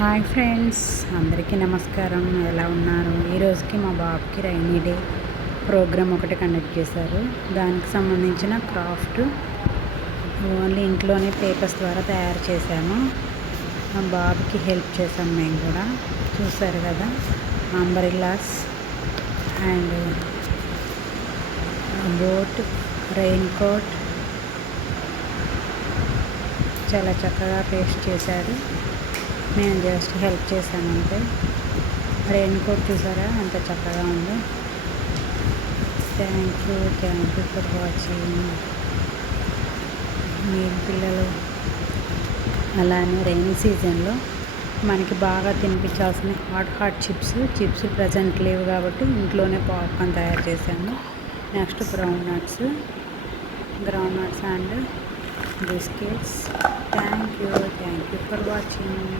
Hi friends, అందరికీ నమస్కారం. ఎలా ఉన్నారు? ఈరోజుకి మా బాబుకి రైనీ డే ప్రోగ్రామ్ ఒకటి కండక్ట్ చేశారు. దానికి సంబంధించిన క్రాఫ్ట్ ఓన్లీ ఇంట్లోనే పేపర్స్ ద్వారా తయారు చేశాము. మా బాబుకి హెల్ప్ చేశాము మేము కూడా. చూసారు కదా, umbrellas and boat, raincoat చాలా చక్కగా పేస్ట్ చేశారు. నేను జస్ట్ హెల్ప్ చేశాను అంతే. రెయిన్ కోట్ చూసారా ఎంత చక్కగా ఉందో. Thank you for watching. మీ పిల్లలు అలానే రైనీ సీజన్లో మనకి బాగా తినిపించాల్సిన హాట్ చిప్స్ ప్రజెంట్ లేవు కాబట్టి ఇంట్లోనే పాప్కార్న్ తయారు చేశాను. Next ground nuts and biscuits. Thank you for watching.